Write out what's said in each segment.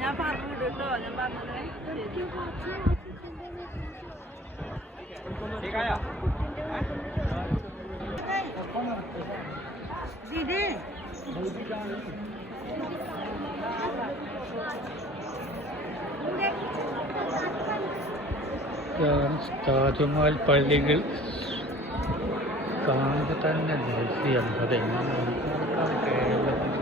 ഞാൻ പറഞ്ഞു കേട്ടോ, ഞാൻ പറഞ്ഞത് താജ്മഹൽ പള്ളികൾ കാണുമ്പോൾ തന്നെ ദേഷ്യം. അതെങ്ങനെ കേരളത്തിൽ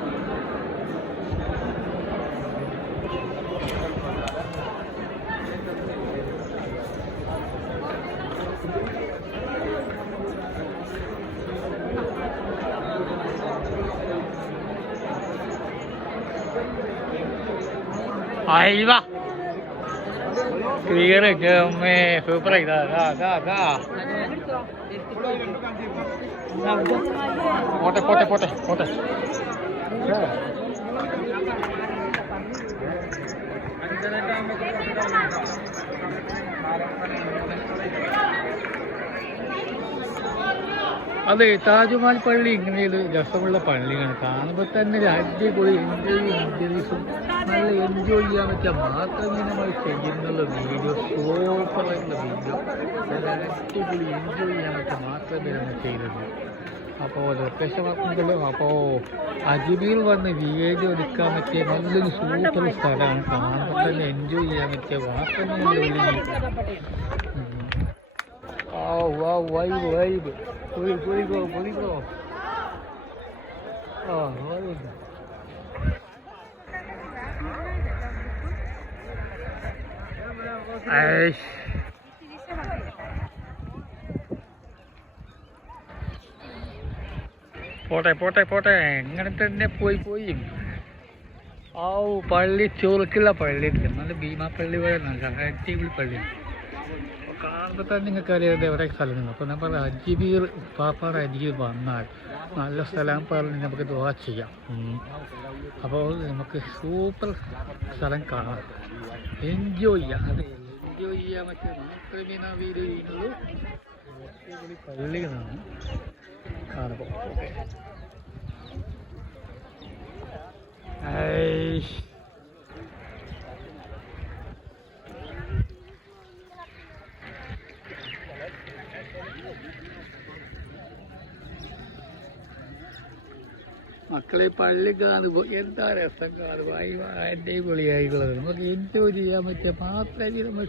ahí va. Clear que me fue por ahí, acá. Pote. അതെ, താജ്മഹൽ പള്ളി ഇങ്ങനെയൊരു രസമുള്ള പള്ളിയാണ്. കാണുമ്പോൾ തന്നെ ഒരു അടിപൊളി ഇന്റർവ്യൂസും നല്ല എൻജോയ് ചെയ്യാൻ പറ്റിയ മാത്രമേ നമ്മൾ ചെയ്യുന്നുള്ള വീഡിയോ, സൂപ്പറായിട്ടുള്ള വീഡിയോ, നല്ല അടിപൊളി എൻജോയ് ചെയ്യാൻ പറ്റിയ മാത്രമേ നമ്മൾ ചെയ്യുന്നത്. അപ്പോൾ ലൊക്കേഷൻ പറഞ്ഞല്ലോ. അപ്പോൾ അജ്മീർ വന്ന് വീഡിയോ എടുക്കാൻ പറ്റിയ നല്ലൊരു സൂപ്പർ സ്ഥലമാണ്. കാണുമ്പോൾ തന്നെ എൻജോയ് ചെയ്യാൻ പറ്റിയ മാത്രമേ vibe. Boleh go. Vibe. Aish. പോട്ടെ ഇങ്ങനെ തന്നെ പോയി. പള്ളി ചോർക്കുള്ള പള്ളി നല്ല ഭീമാ പള്ളി പോലെ നല്ല അടിപൊളി പള്ളി. കാണുമ്പോൾ തന്നെ നിങ്ങൾക്ക് അറിയാതെ എവിടെ സ്ഥലം നിന്ന്. അപ്പോൾ നമ്മൾ അജ്മീർ പാപ്പാട് അരികിൽ വന്നാൽ നല്ല സ്ഥലം പറഞ്ഞ് നമുക്ക് ദുആ ചെയ്യാം. അപ്പോൾ നമുക്ക് സൂപ്പർ സ്ഥലം കാണാം, എൻജോയ് ചെയ്യാം. അത് എൻജോയ് ചെയ്യാൻ പറ്റിയ മാത്രമേ നാ വീഡിയോ ചെയ്യുന്നുള്ളൂ. പള്ളികളാണ് കാണുമ്പോൾ. മക്കളെ പള്ളി കാണുമ്പോൾ എന്താ രസം കാണുമ്പോൾ അടിപൊളിയായിട്ടുള്ളത്. നമുക്ക് എൻജോയ് ചെയ്യാൻ പറ്റിയ മാത്രമേ നമ്മൾ